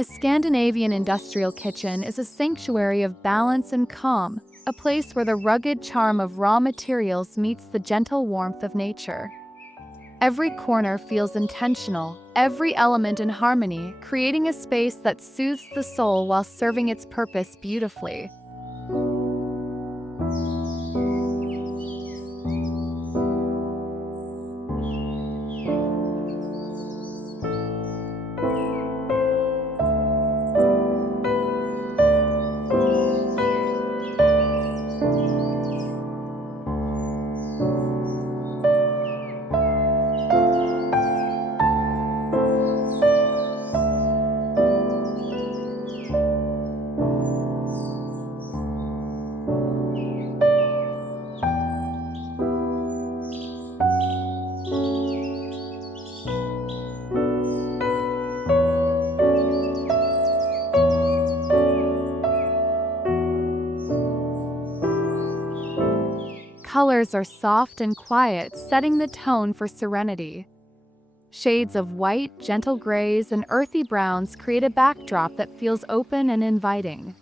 A Scandinavian industrial kitchen is a sanctuary of balance and calm, a place where the rugged charm of raw materials meets the gentle warmth of nature. Every corner feels intentional, every element in harmony, creating a space that soothes the soul while serving its purpose beautifully. Colors are soft and quiet, setting the tone for serenity. Shades of white, gentle grays, and earthy browns create a backdrop that feels open and inviting.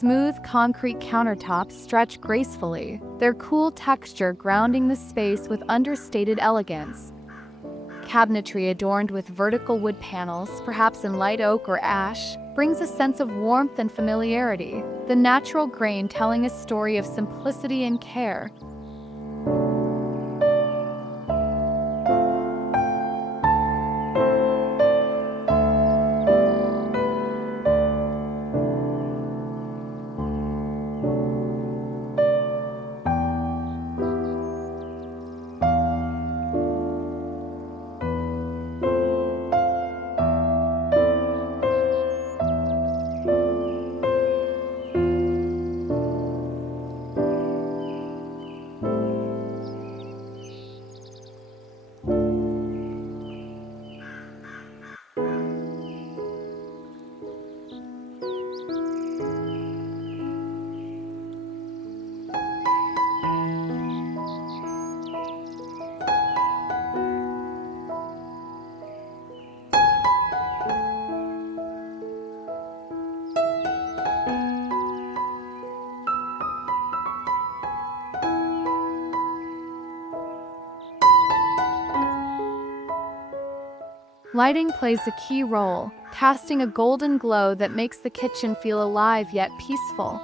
Smooth concrete countertops stretch gracefully, their cool texture grounding the space with understated elegance. Cabinetry adorned with vertical wood panels, perhaps in light oak or ash, brings a sense of warmth and familiarity, the natural grain telling a story of simplicity and care. Lighting plays a key role, casting a golden glow that makes the kitchen feel alive yet peaceful.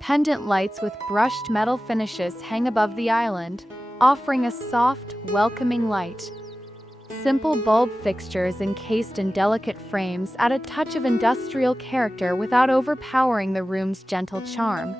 Pendant lights with brushed metal finishes hang above the island, offering a soft, welcoming light. Simple bulb fixtures encased in delicate frames add a touch of industrial character without overpowering the room's gentle charm.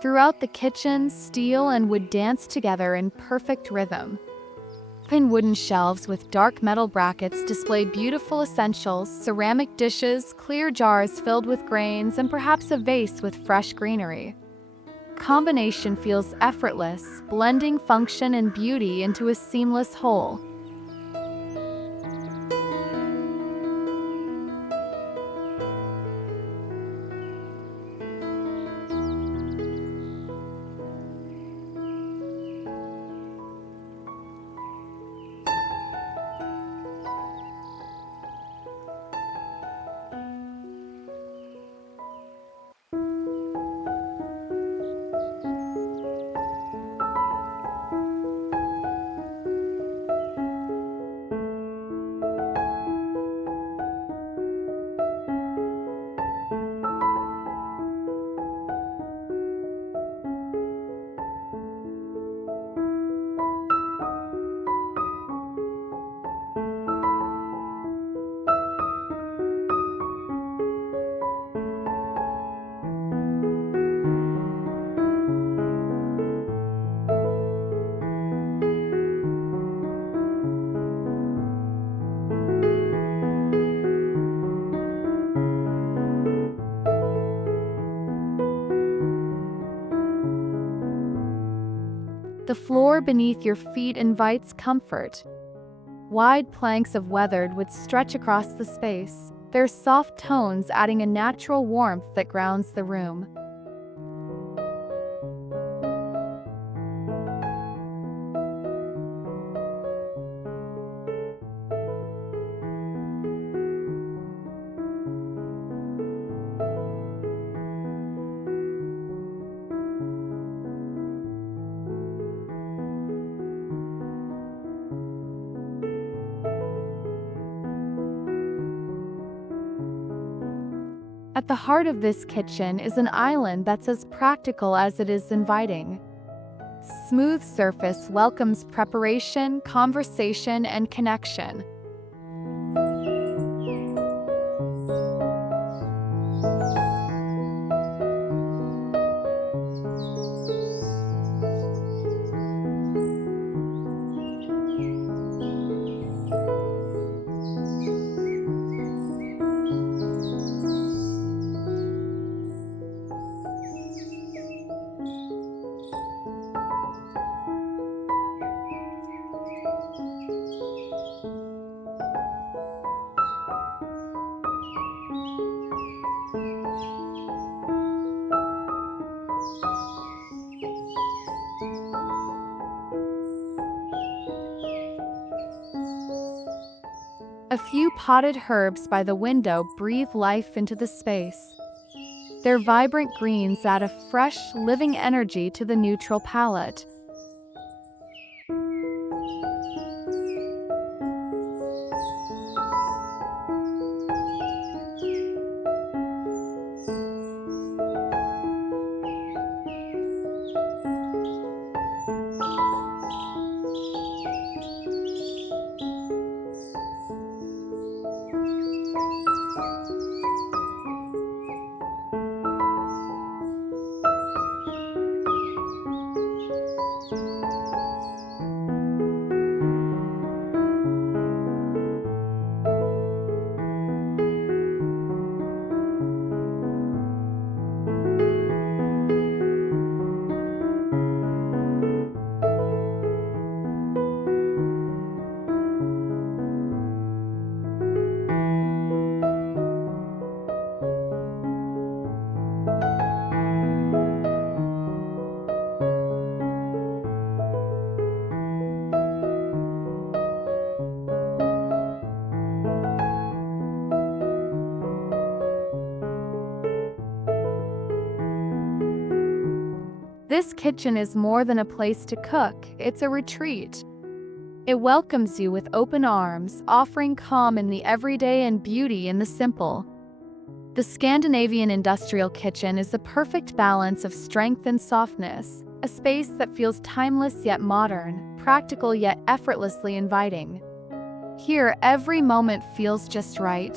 Throughout the kitchen, steel and wood dance together in perfect rhythm. Thin wooden shelves with dark metal brackets display beautiful essentials, ceramic dishes, clear jars filled with grains, and perhaps a vase with fresh greenery. Combination feels effortless, blending function and beauty into a seamless whole. The floor beneath your feet invites comfort. Wide planks of weathered wood stretch across the space, their soft tones adding a natural warmth that grounds the room. At the heart of this kitchen is an island that's as practical as it is inviting. Smooth surface welcomes preparation, conversation, and connection. A few potted herbs by the window breathe life into the space. Their vibrant greens add a fresh, living energy to the neutral palette. This kitchen is more than a place to cook, it's a retreat. It welcomes you with open arms, offering calm in the everyday and beauty in the simple. The Scandinavian industrial kitchen is the perfect balance of strength and softness, a space that feels timeless yet modern, practical yet effortlessly inviting. Here, every moment feels just right.